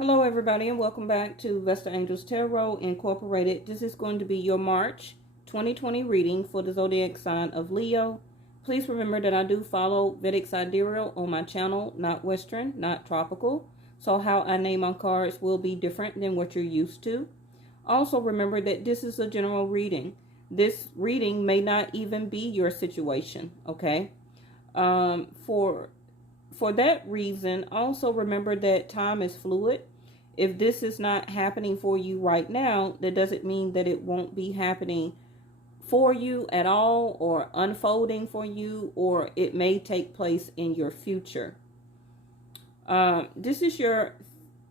Hello, everybody, and welcome back to Vesta Angels Tarot Incorporated. This is going to be your March 2020 reading for the zodiac sign of Leo. Please remember that I do follow Vedic Sidereal on my channel, not Western, not tropical. So how I name my cards will be different than what you're used to. Also, remember that this is a general reading. This reading may not even be your situation, okay? For that reason, also remember that time is fluid. If this is not happening for you right now, that doesn't mean that it won't be happening for you at all, or unfolding for you, or it may take place in your future. This is your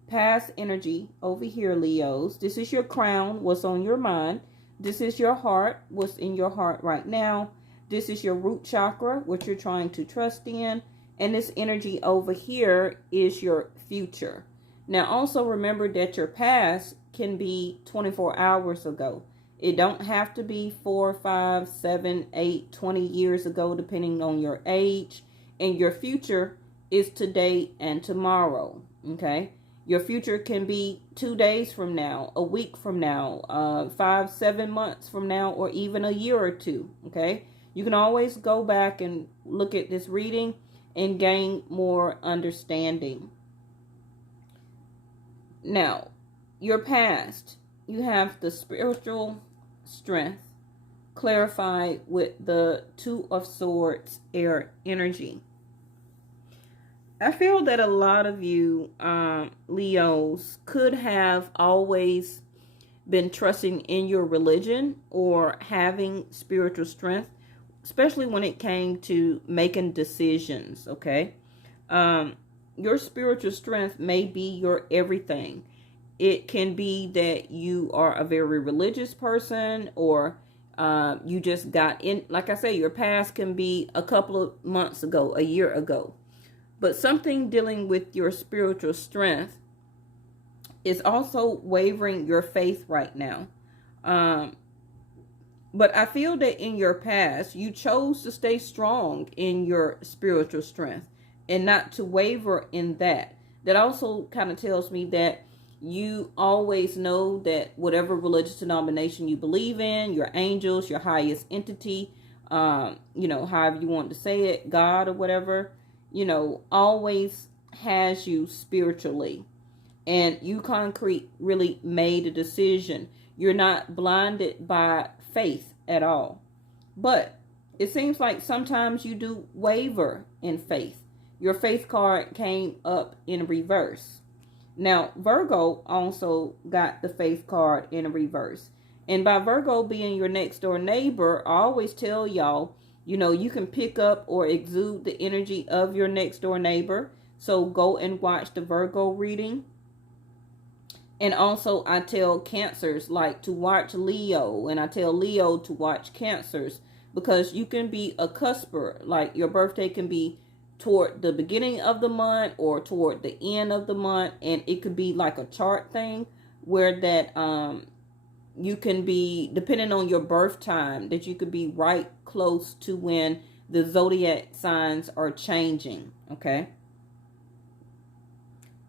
past energy over here, Leos. This is your crown, what's on your mind. This is your heart, what's in your heart right now. This is your root chakra, what you're trying to trust in. And this energy over here is your future. Now, also remember that your past can be 24 hours ago. It don't have to be 4, 5, 7, 8, 20 years ago, depending on your age. And your future is today and tomorrow, okay? Your future can be 2 days from now, a week from now, 5, 7 months from now, or even a year or two, okay? You can always go back and look at this reading and gain more understanding. Now, your past, you have the spiritual strength clarified with the Two of Swords air energy. I feel that a lot of you Leos could have always been trusting in your religion or having spiritual strength, especially when it came to making decisions, okay? Your spiritual strength may be your everything. It can be that you are a very religious person, or you just got in. Like I say, your past can be a couple of months ago, a year ago. But something dealing with your spiritual strength is also wavering your faith right now. But I feel that in your past, you chose to stay strong in your spiritual strength and not to waver in that. That also kind of tells me that you always know that whatever religious denomination you believe in, your angels, your highest entity, however you want to say it, God or whatever, always has you spiritually. And you concrete really made a decision. You're not blinded by faith at all. But it seems like sometimes you do waver in faith. Your faith card came up in reverse. Now, Virgo also got the faith card in reverse. And by Virgo being your next door neighbor, I always tell y'all, you can pick up or exude the energy of your next door neighbor. So go and watch the Virgo reading. And also I tell Cancers like to watch Leo, and I tell Leo to watch Cancers, because you can be a cusper. Like your birthday can be toward the beginning of the month or toward the end of the month, and it could be like a chart thing where that you can be, depending on your birth time, that you could be right close to when the zodiac signs are changing, okay?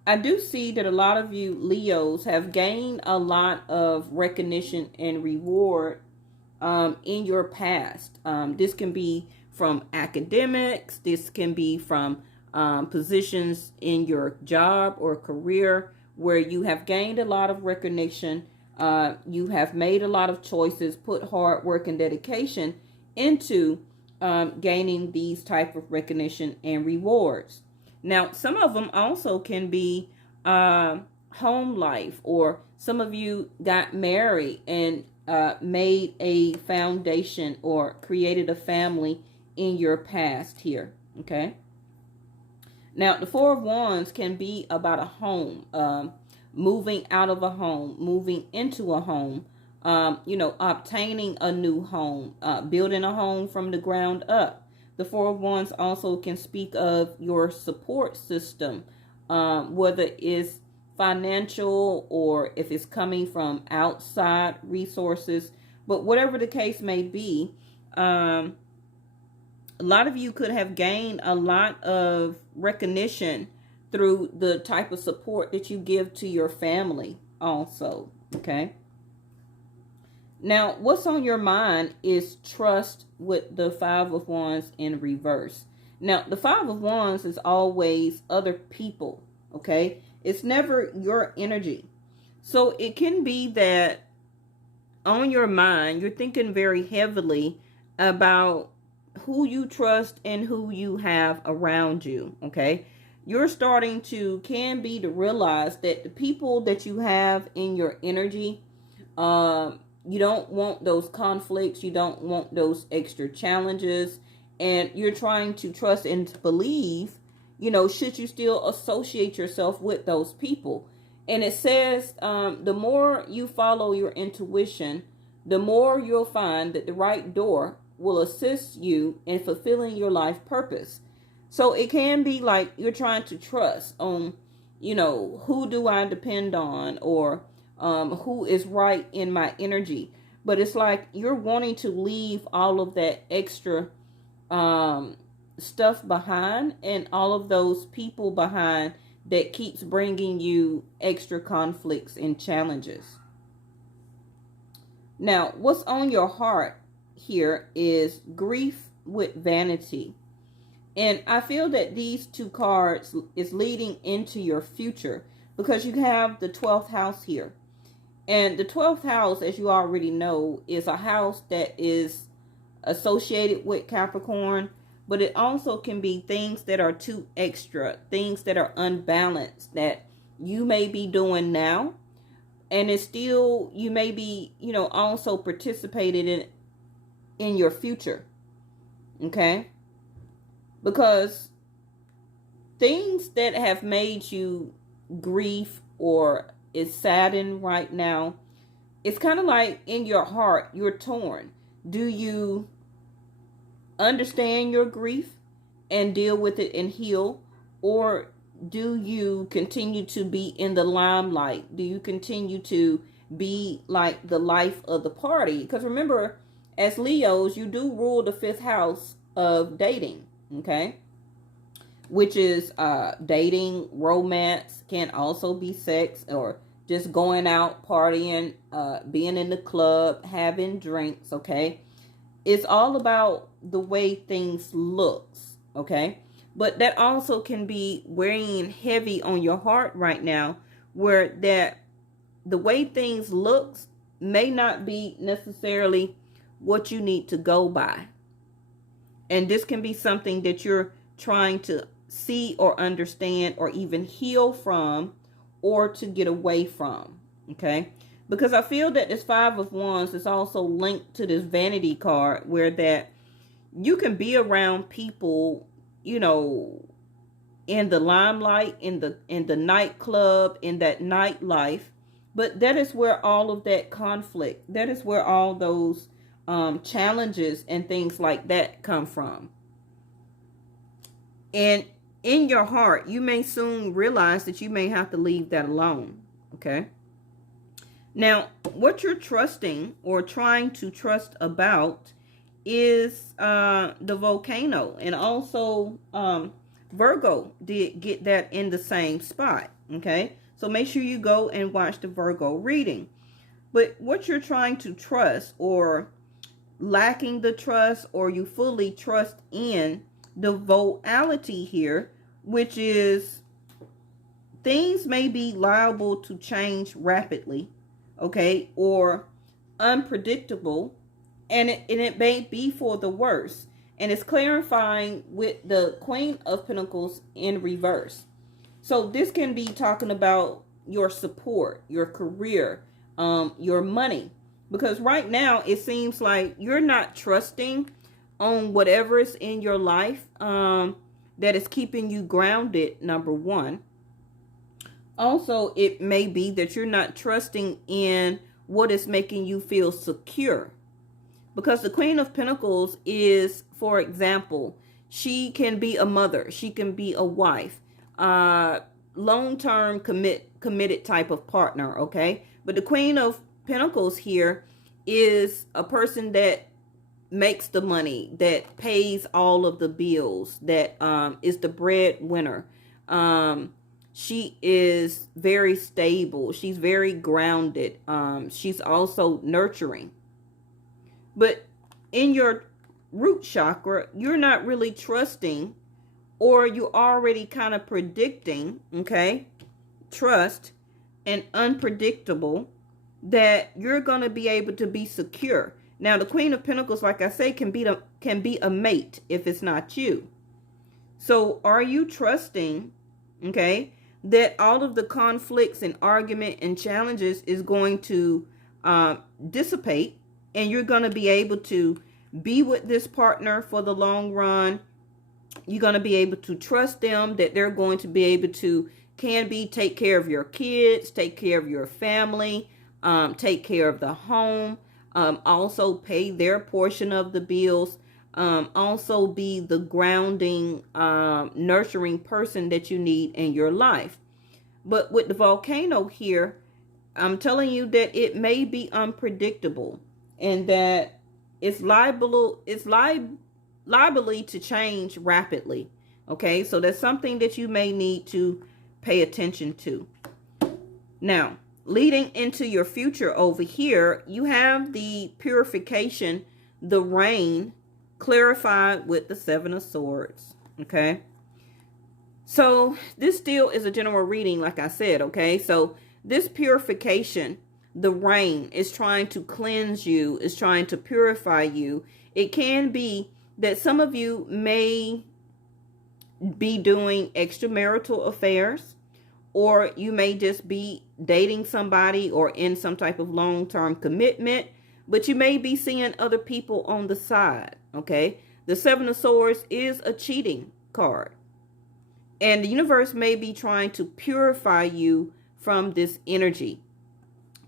I do see that a lot of you Leos have gained a lot of recognition and reward in your past. This can be from academics. This can be from positions in your job or career where you have gained a lot of recognition. You have made a lot of choices, put hard work and dedication into gaining these type of recognition and rewards. Now, some of them also can be home life, or some of you got married and made a foundation or created a family in your past here, okay? Now, the Four of Wands can be about a home, moving out of a home, moving into a home, obtaining a new home, building a home from the ground up. The Four of Wands also can speak of your support system, whether it's financial or if it's coming from outside resources. But whatever the case may be, a lot of you could have gained a lot of recognition through the type of support that you give to your family also. Okay. Now, what's on your mind is trust with the Five of Wands in reverse. Now, the Five of Wands is always other people. Okay. It's never your energy. So it can be that on your mind, you're thinking very heavily about who you trust and who you have around you. Okay. You're starting to realize that the people that you have in your energy, you don't want those conflicts. You don't want those extra challenges. And you're trying to trust and believe, should you still associate yourself with those people. And it says, the more you follow your intuition, the more you'll find that the right door will assist you in fulfilling your life purpose. So it can be like you're trying to trust on, who do I depend on, or who is right in my energy. But it's like you're wanting to leave all of that extra stuff behind, and all of those people behind that keeps bringing you extra conflicts and challenges. Now, what's on your heart here is grief with vanity. And I feel that these two cards is leading into your future, because you have the 12th house here. And the 12th house, as you already know, is a house that is associated with Capricorn, but it also can be things that are too extra, things that are unbalanced that you may be doing now, and it's still, you may be, also participated in your future. Okay? Because things that have made you grief or is saddened right now, it's kind of like in your heart, you're torn. Do you understand your grief and deal with it and heal? Or do you continue to be in the limelight? Do you continue to be like the life of the party? Because remember, as Leos, you do rule the 5th house of dating. Okay. Which is dating, romance, can also be sex, or just going out, partying, being in the club, having drinks. Okay. It's all about the way things looks. Okay. But that also can be weighing heavy on your heart right now, where that the way things looks may not be necessarily what you need to go by. And this can be something that you're trying to see or understand, or even heal from, or to get away from. Okay. Because I feel that this 5 of Wands is also linked to this vanity card, where that you can be around people, in the limelight, in the nightclub, in that nightlife. But that is where all of that conflict, that is where all those challenges and things like that come from. And in your heart, you may soon realize that you may have to leave that alone. Okay. Now, what you're trusting or trying to trust about is the volcano. And also Virgo did get that in the same spot. Okay. So make sure you go and watch the Virgo reading. But what you're trying to trust, or lacking the trust, or you fully trust in the volatility here, which is things may be liable to change rapidly, okay, or unpredictable, and it may be for the worse. And it's clarifying with the Queen of Pentacles in reverse. So this can be talking about your support, your career, your money. Because right now it seems like you're not trusting on whatever is in your life that is keeping you grounded, number one. Also, it may be that you're not trusting in what is making you feel secure. Because the Queen of Pentacles is, for example, she can be a mother. She can be a wife. Long-term committed type of partner, okay? But the Queen of Pentacles here is a person that makes the money, that pays all of the bills, that is the breadwinner. She is very stable. She's very grounded. She's also nurturing. But in your root chakra, you're not really trusting, or you're already kind of predicting, okay, trust and unpredictable, that you're going to be able to be secure. Now, the Queen of Pentacles, like I say, can be a mate if it's not you. So are you trusting, okay, that all of the conflicts and argument and challenges is going to dissipate, and you're going to be able to be with this partner for the long run? You're going to be able to trust them, that they're going to be able to take care of your kids, take care of your family, take care of the home, also pay their portion of the bills, also be the grounding, nurturing person that you need in your life. But with the volcano here, I'm telling you that it may be unpredictable, and that it's liable to change rapidly. Okay, so that's something that you may need to pay attention to. Now, leading into your future over here, you have the purification, the rain, clarified with the Seven of Swords. Okay, so this still is a general reading, like I said. Okay, so this purification, the rain, is trying to cleanse you, is trying to purify you. It can be that some of you may be doing extramarital affairs, or you may just be dating somebody or in some type of long-term commitment, but you may be seeing other people on the side. Okay, the Seven of Swords is a cheating card, and the universe may be trying to purify you from this energy.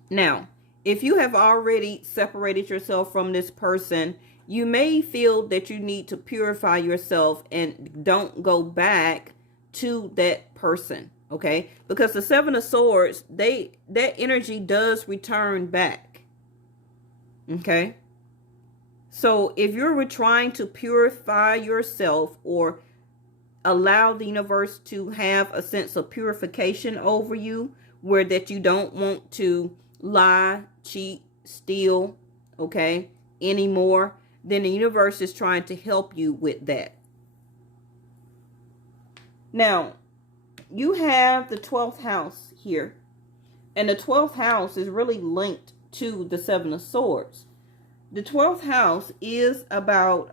Now, if you have already separated yourself from this person, you may feel that you need to purify yourself and don't go back to that person. Okay, because the Seven of Swords, that energy does return back. Okay, so if you're trying to purify yourself, or allow the universe to have a sense of purification over you, where that you don't want to lie, cheat, steal, okay, anymore, then the universe is trying to help you with that. Now, you have the 12th house here, and the 12th house is really linked to the Seven of Swords. The 12th house is about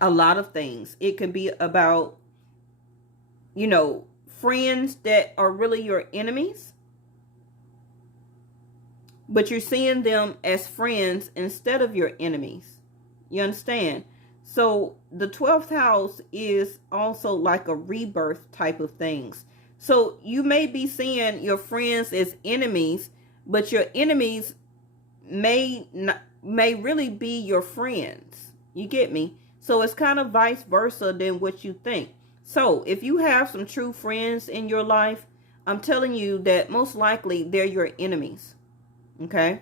a lot of things. It can be about, friends that are really your enemies, but you're seeing them as friends instead of your enemies. You understand? So the 12th house is also like a rebirth type of things. So you may be seeing your friends as enemies, but your enemies may really be your friends. You get me? So it's kind of vice versa than what you think. So if you have some true friends in your life, I'm telling you that most likely they're your enemies. Okay?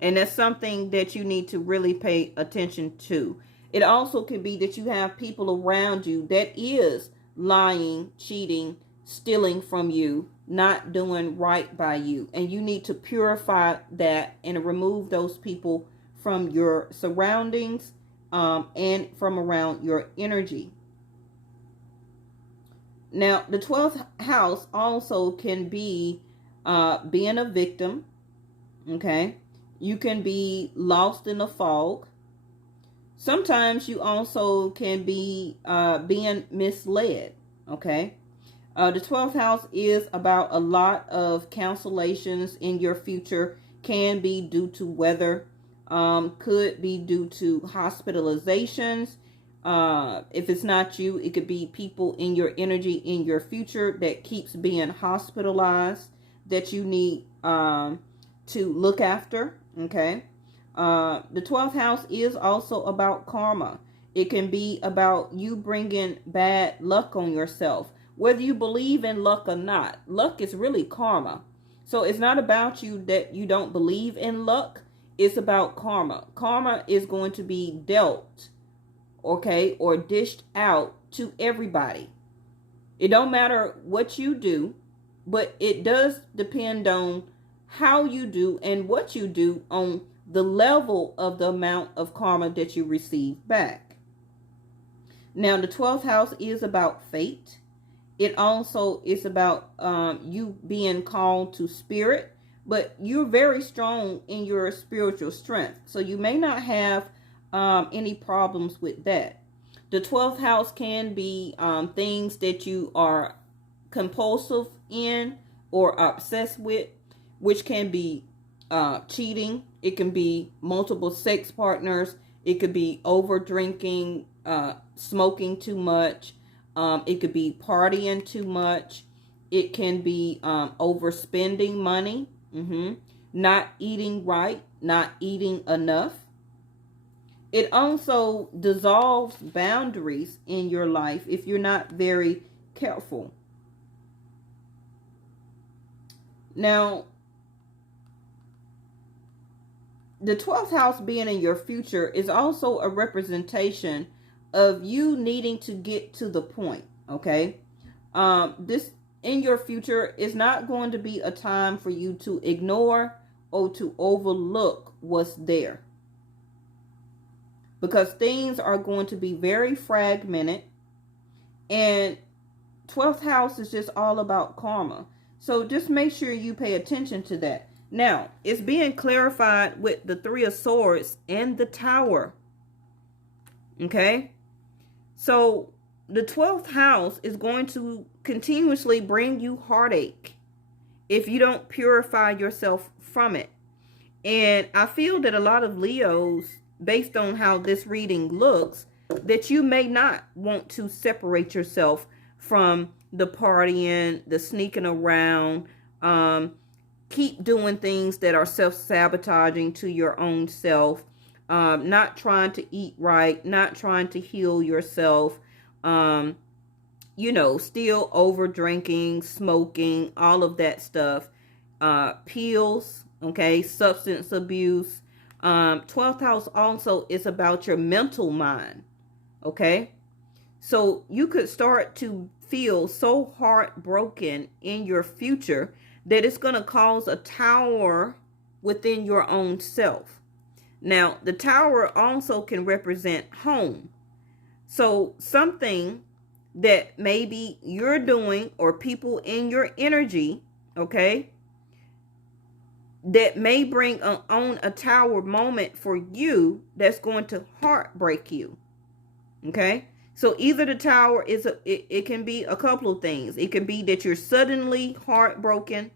And that's something that you need to really pay attention to. It also could be that you have people around you that is lying, cheating, stealing from you, not doing right by you. And you need to purify that and remove those people from your surroundings, and from around your energy. Now, the 12th house also can be being a victim. Okay? You can be lost in a fog. Sometimes you also can be being misled. Okay? The 12th house is about a lot of cancellations in your future. Can be due to weather. Could be due to hospitalizations. If it's not you, it could be people in your energy in your future that keeps being hospitalized, that you need to look after. Okay. The 12th house is also about karma. It can be about you bringing bad luck on yourself. Whether you believe in luck or not, luck is really karma. So it's not about you that you don't believe in luck. It's about karma. Karma is going to be dealt, okay, or dished out to everybody. It don't matter what you do, but it does depend on how you do and what you do on the level of the amount of karma that you receive back. Now, the 12th house is about fate. It also is about you being called to spirit, but you're very strong in your spiritual strength. So you may not have any problems with that. The 12th house can be things that you are compulsive in or obsessed with, which can be cheating. It can be multiple sex partners. It could be over drinking, smoking too much. It could be partying too much. It can be overspending money, not eating right, not eating enough. It also dissolves boundaries in your life if you're not very careful. Now, the 12th house being in your future is also a representation of you needing to get to the point, okay? This in your future is not going to be a time for you to ignore or to overlook what's there, because things are going to be very fragmented, and 12th house is just all about karma. So just make sure you pay attention to that. Now, it's being clarified with the 3 of Swords and the Tower. Okay? So the 12th house is going to continuously bring you heartache if you don't purify yourself from it. And I feel that a lot of Leos, based on how this reading looks, that you may not want to separate yourself from the partying, the sneaking around, keep doing things that are self-sabotaging to your own self, not trying to eat right, not trying to heal yourself, still over drinking, smoking, all of that stuff, pills, okay, substance abuse. 12th house also is about your mental mind, okay? So you could start to feel so heartbroken in your future that it's going to cause a tower within your own self. Now, the tower also can represent home. So something that maybe you're doing or people in your energy, okay, that may bring on a tower moment for you that's going to heartbreak you, okay? So either the tower is it can be a couple of things. It can be that you're suddenly heartbroken.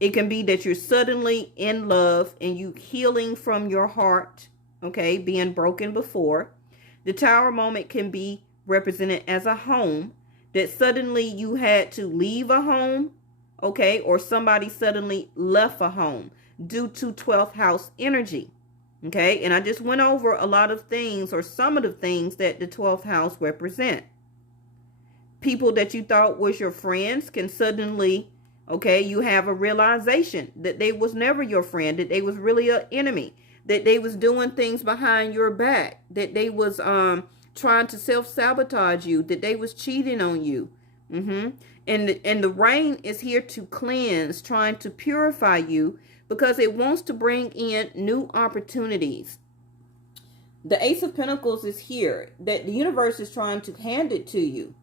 It can be that you're suddenly in love and you healing from your heart, okay, being broken before. The tower moment can be represented as a home, that suddenly you had to leave a home, okay, or somebody suddenly left a home due to 12th house energy. Okay, and I just went over a lot of things, or some of the things that the 12th house represent. People that you thought was your friends can suddenly, okay, you have a realization that they was never your friend, that they was really an enemy, that they was doing things behind your back, that they was trying to self-sabotage you, that they was cheating on you. And the rain is here to cleanse, trying to purify you, because it wants to bring in new opportunities. The Ace of Pentacles is here, that the universe is trying to hand it to you.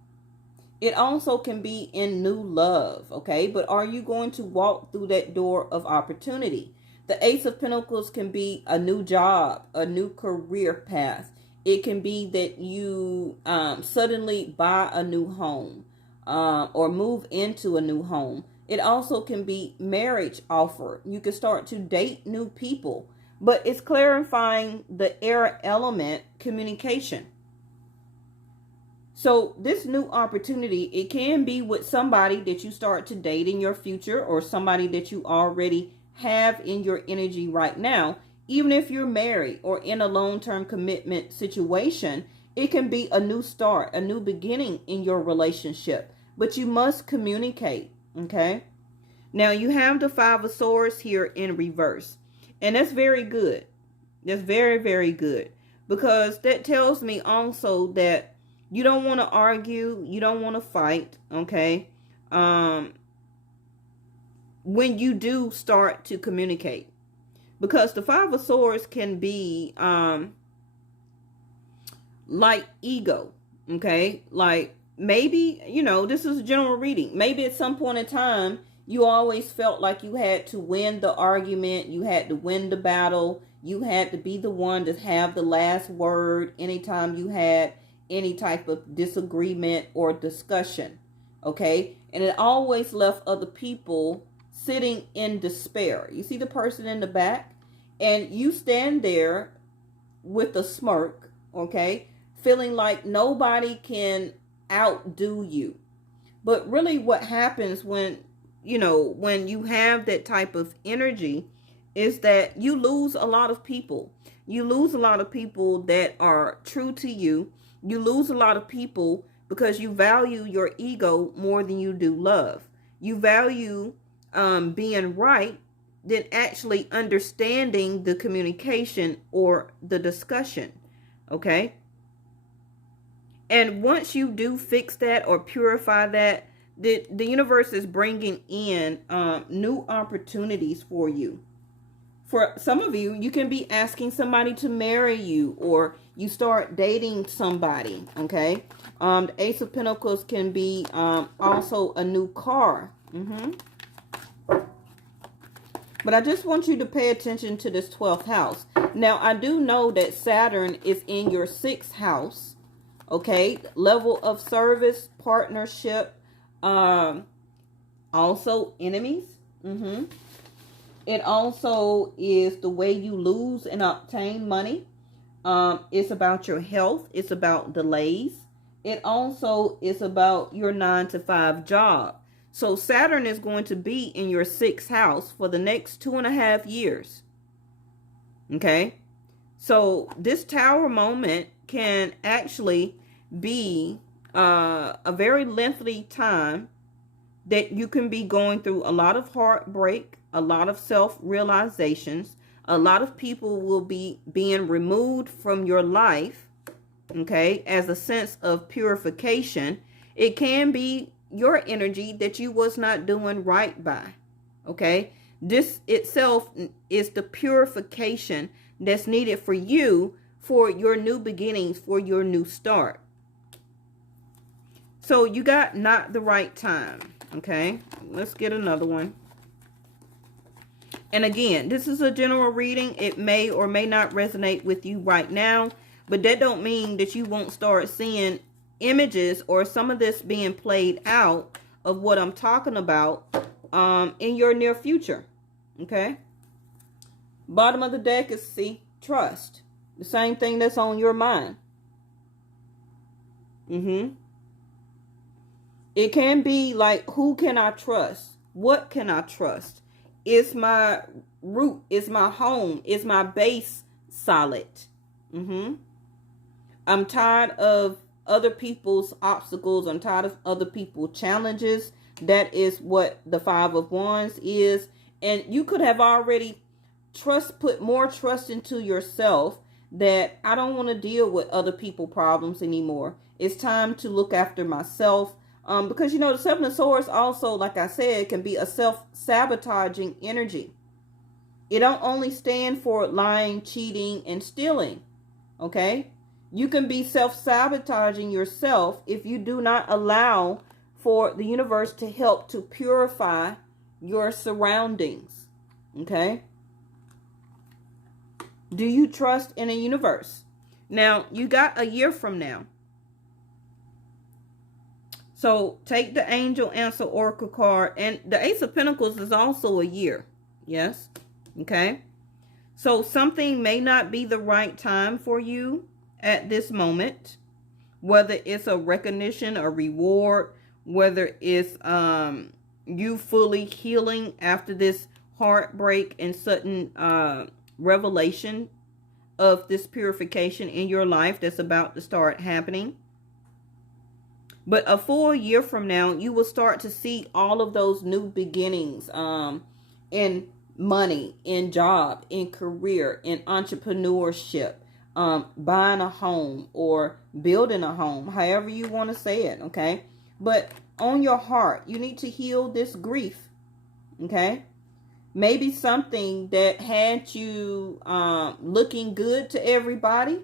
It also can be in new love, okay? But are you going to walk through that door of opportunity? The Ace of Pentacles can be a new job, a new career path. It can be that you suddenly buy a new home or move into a new home. It also can be marriage offer. You can start to date new people. But it's clarifying the air element, communication. So this new opportunity, it can be with somebody that you start to date in your future, or somebody that you already have in your energy right now. Even if you're married or in a long-term commitment situation, it can be a new start, a new beginning in your relationship. But you must communicate, okay? Now you have the 5 of Swords here in reverse. And that's very good. That's very, very good. Because that tells me also that You don't want to argue. You don't want to fight. Okay. When you do start to communicate, because the Five of Swords can be like ego. Okay. Like maybe, this is a general reading. Maybe at some point in time, you always felt like you had to win the argument. You had to win the battle. You had to be the one to have the last word anytime you had any type of disagreement or discussion. Okay. And it always left other people sitting in despair. You see the person in the back, and you stand there with a smirk. Okay. Feeling like nobody can outdo you. But really what happens when you have that type of energy is that you lose a lot of people. You lose a lot of people that are true to you. You lose a lot of people because you value your ego more than you do love. You value being right than actually understanding the communication or the discussion. Okay? And once you do fix that or purify that, the universe is bringing in new opportunities for you. For some of you, you can be asking somebody to marry you, or you start dating somebody, okay? The Ace of Pentacles can be also a new car. But I just want you to pay attention to this 12th house. Now, I do know that Saturn is in your 6th house, okay? Level of service, partnership, also enemies. It also is the way you lose and obtain money. It's about your health. It's about delays. It also is about your 9-to-5 job. So Saturn is going to be in your 6th house for the next 2.5 years. Okay. So this Tower moment can actually be a very lengthy time that you can be going through a lot of heartbreak, a lot of self-realizations. A lot of people will be being removed from your life, okay, as a sense of purification. It can be your energy that you was not doing right by, okay? This itself is the purification that's needed for you for your new beginnings, for your new start. So you got not the right time, okay? Let's get another one. And again, this is a general reading. It may or may not resonate with you right now, but that don't mean that you won't start seeing images or some of this being played out of what I'm talking about in your near future. Okay. Bottom of the deck is see, trust. The same thing that's on your mind. It can be like, who can I trust? What can I trust? Is my root, is my home, is my base solid? I'm tired of other people's obstacles. I'm tired of other people's challenges. That is what the Five of Wands is. And you could have already put more trust into yourself that I don't want to deal with other people's problems anymore. It's time to look after myself. Because, the Seven of Swords also, like I said, can be a self-sabotaging energy. It don't only stand for lying, cheating, and stealing. Okay? You can be self-sabotaging yourself if you do not allow for the universe to help to purify your surroundings. Okay? Do you trust in a universe? Now, you got a year from now. So take the Angel Answer Oracle card. And the Ace of Pentacles is also a year. Yes. Okay. So something may not be the right time for you at this moment. Whether it's a recognition, a reward. Whether it's you fully healing after this heartbreak and sudden revelation of this purification in your life that's about to start happening. But a full year from now, you will start to see all of those new beginnings in money, in job, in career, in entrepreneurship. buying a home or building a home, however you want to say it, okay? But on your heart, you need to heal this grief, okay? Maybe something that had you looking good to everybody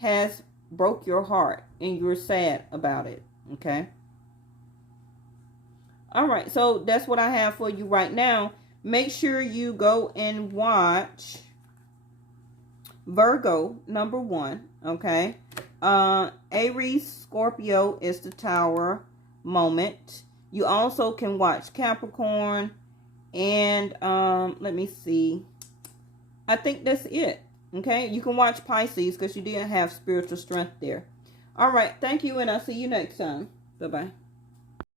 has broke your heart and you're sad about it, okay? All right, so that's what I have for you right now. Make sure you go and watch Virgo number 1, okay? Aries, Scorpio is the Tower moment. You also can watch Capricorn and let me see. I think that's it, okay? You can watch Pisces because you didn't have spiritual strength there. All right, thank you, and I'll see you next time. Bye-bye.